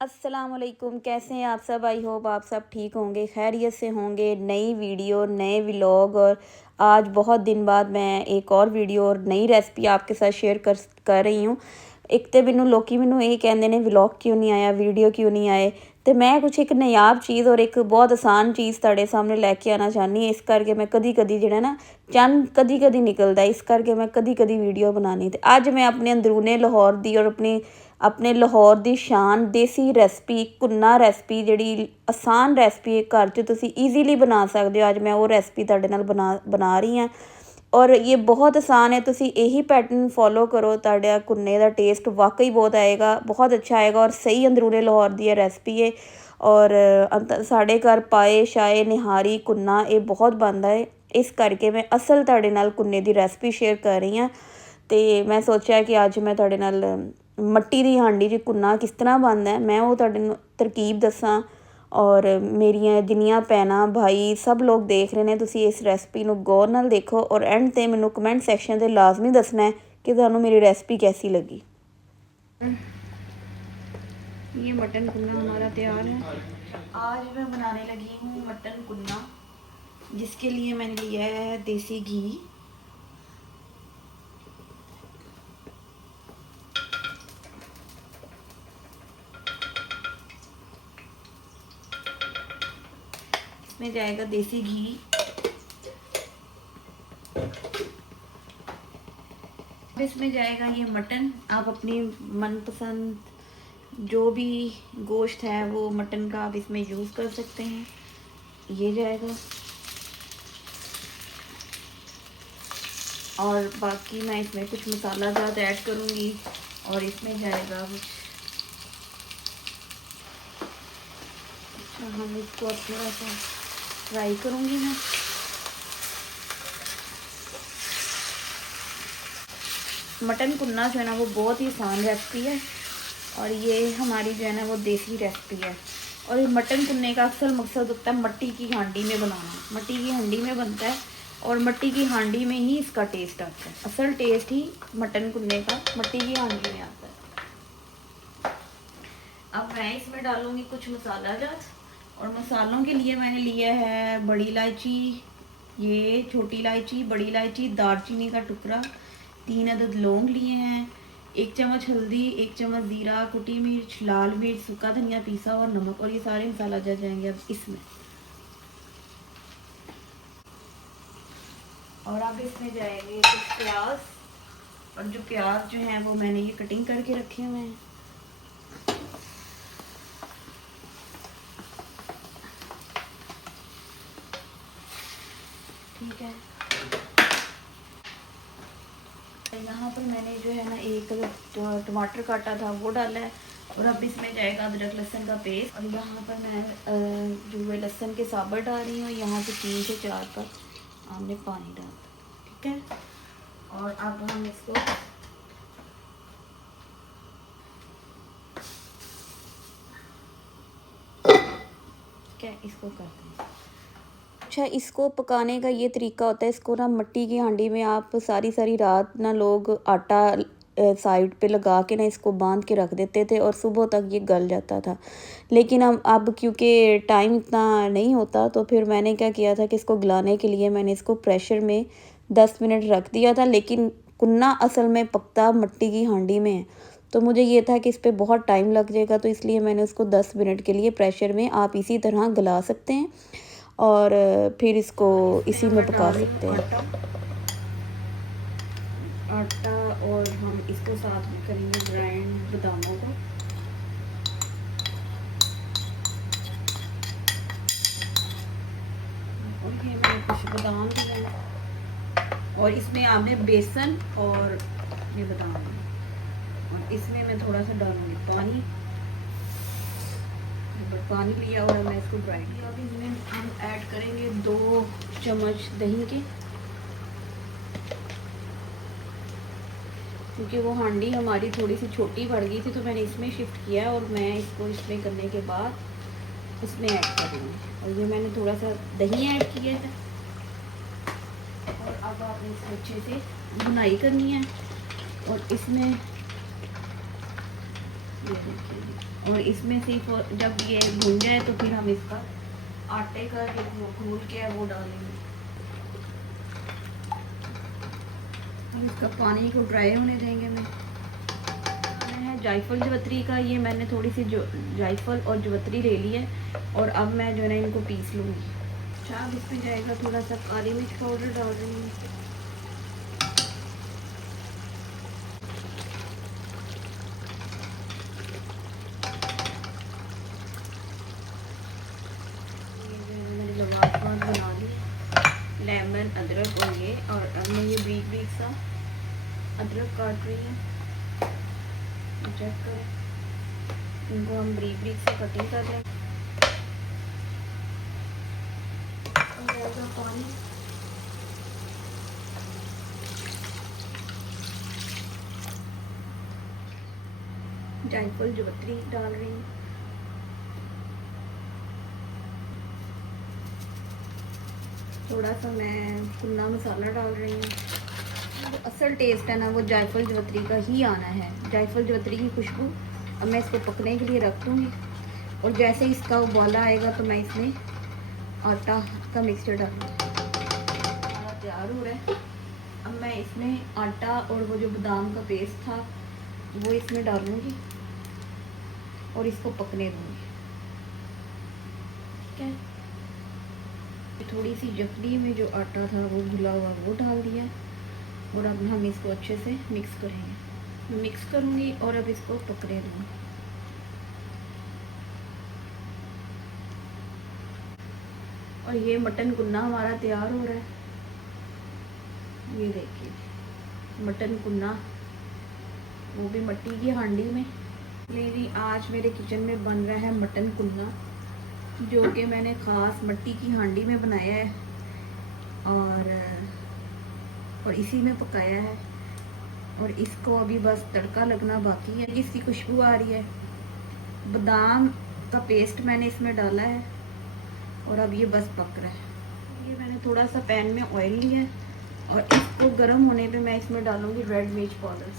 अस्सलामुअलैकुम, कैसे हैं आप सब। आई होप आप सब ठीक होंगे, खैरियत से होंगे। नई वीडियो, नए व्लॉग और आज बहुत दिन बाद मैं एक और वीडियो और नई रेसिपी आपके साथ शेयर कर रही हूँ। एक तो मैनू लोग मैनू ये कहते हैं व्लॉग क्यों नहीं आया, वीडियो क्यों नहीं आए। तो मैं कुछ एक नायाब चीज़ और एक बहुत आसान चीज़ तुहाडे सामने लैके आना चाहनी। इस करके मैं कदी कदी जो ना चंद कदी कदी निकलता, इस करके मैं कदी कदी वीडियो बनानी। तो अज मैं अपने अंदरूने लाहौर दी और अपने लाहौर दी शान देसी रेसिपी कुन्ना रेसिपी जी आसान रेसिपी घर च तुसी ईजीली बना सकते हो। अज मैं वो रेसिपी तुहाडे नाल बना रही हाँ और ये बहुत आसान है। तुसी यही पैटर्न फॉलो करो, तुहाडा कुन्ने का टेस्ट वाकई बहुत आएगा, बहुत अच्छा आएगा और सही अंदरूने लाहौर दी रेसिपी है। और साढ़े घर पाए शाए निहारी कुन्ना ये बहुत बनता है। इस करके मैं असल तुहाडे नाल कुन्ने की रेसिपी शेयर कर रही हाँ। तो मैं सोचा कि अज मैं तुहाडे नाल मट्टी की हांडी च कुन्ना किस तरह बनता है मैं वो तुहाडे तरकीब दसा। और मेरिया जिन्नियां भैनां भाई सब लोग देख रहे हैं, तुसी इस रेसिपी नूं गौर नाल देखो और एंड ते मैनू कमेंट सैक्शन से लाजमी दसना है कि तुहानूं मेरी रेसिपी कैसी लगी। ये मटन कुन्ना हमारा तैयार है। आज मैं बनाने लगी हूँ मटन कुन्ना, जिसके लिए मैंने लिया है देसी घी, इसमें जाएगा देसी घी। इसमें जाएगा ये मटन। आप अपनी मनपसंद जो भी गोश्त है वो मटन का आप इसमें यूज़ कर सकते हैं। ये जाएगा और बाकी मैं इसमें कुछ मसाला ज़्यादा ऐड करूँगी और इसमें जाएगा कुछ। अच्छा, हम इसको अब थोड़ा सा फ्राई करूँगी मैं। मटन कुन्ना जो है ना वो बहुत ही आसान रेसिपी है और ये हमारी जो है ना वो देसी रेसिपी है। और मटन कुन्ने का असल मकसद होता है मट्टी की हांडी में बनाना। मट्टी की हांडी में बनता है और मट्टी की हांडी में ही इसका टेस्ट आता है। असल टेस्ट ही मटन कुन्ने का मट्टी की हांडी में आता है। अब मैं इसमें डालूँगी कुछ मसाला जात और मसालों के लिए मैंने लिया है बड़ी इलायची, ये छोटी इलायची, बड़ी इलायची, दालचीनी का टुकड़ा, 3 अदद लौंग लिए हैं, 1 चम्मच हल्दी, 1 चम्मच ज़ीरा, कुटी मिर्च, लाल मिर्च, सूखा धनिया पीसा और नमक। और ये सारे मसाला जा जाएंगे अब इसमें। और अब इसमें जाएंगे कुछ प्याज, और जो प्याज जो हैं वो मैंने ये कटिंग करके रखे हुए हैं। ठीक है, यहाँ पर मैंने जो है ना एक टमाटर काटा था वो डाला है। और अब इसमें जाएगा अदरक लहसुन का पेस्ट। और यहाँ पर मैं जो है लहसुन के साबुत डाल रही हूँ। यहाँ से 3 से 4 कप हमने पानी डाल। ठीक है, और अब हम इसको क्या इसको करते हैं। अच्छा, इसको पकाने का ये तरीका होता है, इसको ना मट्टी की हांडी में आप सारी सारी रात ना लोग आटा साइड पे लगा के ना इसको बांध के रख देते थे और सुबह तक ये गल जाता था। लेकिन हम अब क्योंकि टाइम इतना नहीं होता तो फिर मैंने क्या किया था कि इसको गलाने के लिए मैंने इसको प्रेशर में 10 मिनट रख दिया था। लेकिन कुन्ना असल में पकता मट्टी की हांडी में है, तो मुझे ये था कि इस पर बहुत टाइम लग जाएगा, तो इसलिए मैंने उसको 10 मिनट के लिए प्रेशर में, आप इसी तरह गला सकते हैं और फिर इसको इसी में पका सकते हैं आटा। और हम इसको साथ में करेंगे ग्राइंड बादामों को। और ये मैंने कुछ बादाम दिए हैं और इसमें आपने बेसन और ये बादाम और इसमें मैं थोड़ा सा डालूंगी पानी। पानी लिया और मैं इसको ग्राइंड किया। अभी इसमें हम ऐड करेंगे 2 चम्मच दही के, क्योंकि वो हांडी हमारी थोड़ी सी छोटी पड़ गई थी तो मैंने इसमें शिफ्ट किया और मैं इसको इसमें करने के बाद इसमें ऐड करूँगी। और ये मैंने थोड़ा सा दही ऐड किया है। और अब आपने इसको अच्छे से भुनाई करनी है और इसमें ये देखिए। और इसमें सिर्फ जब ये भुन जाए तो फिर हम इसका आटे का जो घोल के है वो डालेंगे। हम इसका पानी को ड्राई होने देंगे। मैं जायफल जवतरी का, ये मैंने थोड़ी सी जो जायफल और जवतरी ले ली है और अब मैं जो है ना इनको पीस लूँगी। अच्छा, अब इसमें जाएगा थोड़ा सा काली मिर्च पाउडर डाल रही हूँ। मैंने लवाशवान बना ली, लेमन, अदरक और ये, और अब मैं ये ब्रीक ब्रीक सा अदरक काट रही है। चेक करें, इनको हम ब्रीक ब्रीक से कटिंग कर लें। पानी जायफल जवतरी डाल रही हूँ। थोड़ा सा मैं कुन्ना मसाला डाल रही हूँ। तो असल टेस्ट है ना वो जायफल जवतरी का ही आना है, जायफल जवतरी की खुशबू। अब मैं इसको पकने के लिए रख दूँगी और जैसे इसका उबाला आएगा तो मैं इसमें आटा का मिक्सचर डालूँगी। तैयार हो रहा है। अब मैं इसमें आटा और वो जो बादाम का पेस्ट था वो इसमें डालूँगी और इसको पकने दूँगी। ठीक है, थोड़ी सी जफली में जो आटा था वो घुला हुआ वो डाल दिया और अब हम इसको अच्छे से मिक्स करेंगे। मिक्स करूँगी और अब इसको पकने दूँगी। और ये मटन कुन्ना हमारा तैयार हो रहा है। ये देखिए मटन कुन्ना, वो भी मट्टी की हांडी में। मेरी आज मेरे किचन में बन रहा है मटन कुन्ना, जो कि मैंने ख़ास मट्टी की हांडी में बनाया है और इसी में पकाया है। और इसको अभी बस तड़का लगना बाकी है। इसकी खुशबू आ रही है। बादाम का पेस्ट मैंने इसमें डाला है और अब ये बस पक रहा है। ये मैंने थोड़ा सा पैन में ऑयल लिया है और इसको गर्म होने पे मैं इसमें डालूँगी रेड मिर्च पाउडर,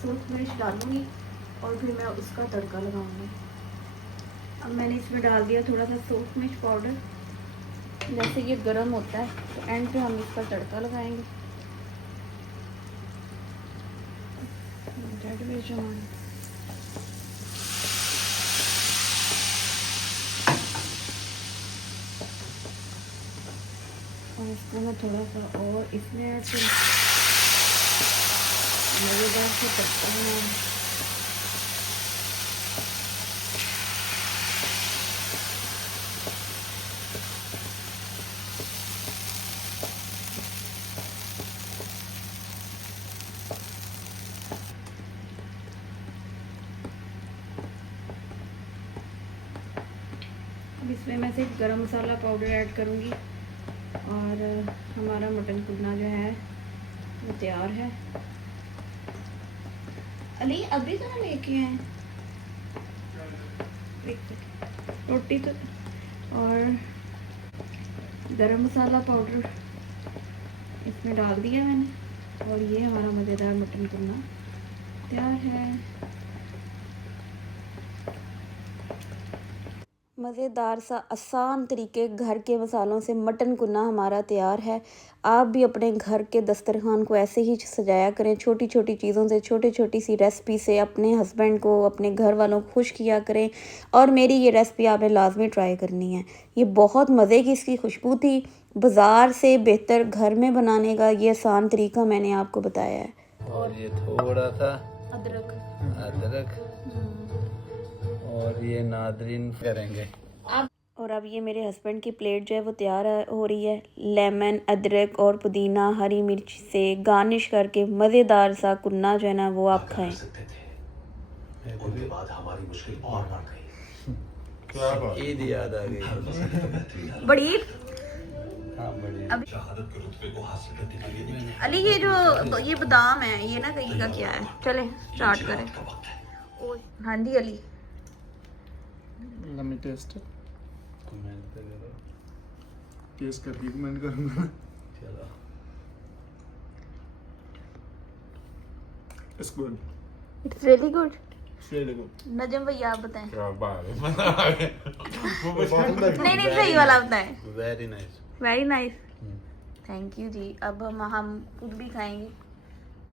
सूख मिर्च डालूँगी और फिर मैं उसका तड़का लगाऊँगी। अब मैंने इसमें डाल दिया थोड़ा सा सूख मिर्च पाउडर। जैसे ये गर्म होता है तो एंड पे हम इसका तड़का लगाएंगे। रेड मिर्च और इसको मैं थोड़ा सा और इसमें ऐड करूँ, मज़ेदार से तड़का बनाऊँ। अब इसमें मैं सिर्फ गरम मसाला पाउडर ऐड करूँगी और हमारा मटन कुन्ना जो है वो तैयार है। अली अभी तो ना लेके आए रोटी तो, और गरम मसाला पाउडर इसमें डाल दिया मैंने और ये हमारा मज़ेदार मटन कुन्ना तैयार है। मज़ेदार सा आसान तरीके घर के मसालों से मटन कुन्ना हमारा तैयार है। आप भी अपने घर के दस्तरखान को ऐसे ही सजाया करें, छोटी छोटी चीज़ों से, छोटी छोटी सी रेसिपी से अपने हस्बैंड को, अपने घर वालों को खुश किया करें। और मेरी ये रेसिपी आपने लाजमी ट्राई करनी है। ये बहुत मज़े की इसकी खुशबू थी। बाज़ार से बेहतर घर में बनाने का ये आसान तरीका मैंने आपको बताया है। और ये थोड़ा सा अदरक और ये नादरीन करेंगे। और अब ये मेरे हस्बैंड की प्लेट जो है वो तैयार हो रही है। लेमन, अदरक और पुदीना, हरी मिर्च से गार्निश करके मज़ेदार सा कुन्ना जो है ना वो आप खाएं। उनके बाद हमारी मुश्किल और बढ़ गई। ईद याद आ गई। बड़ी हाँ बड़ी। शहादत के रुतबे को हासिल करने के लिए निकले। अली ये जो ये बादाम है ये ना कहीं का क्या है? चले स्टार्ट करें। हाँ जी Ali, Let me taste it. Comment तो करो। टेस्ट करके कमेंट करूँगा। चलो। It's good. It's really good. Really good. Najam भैया आप बताएं। क्या बात है, मजा आ गया। नहीं नहीं सही वाला बताएं। Very nice. Very nice, thank you जी। अब हम खुद भी खाएंगे।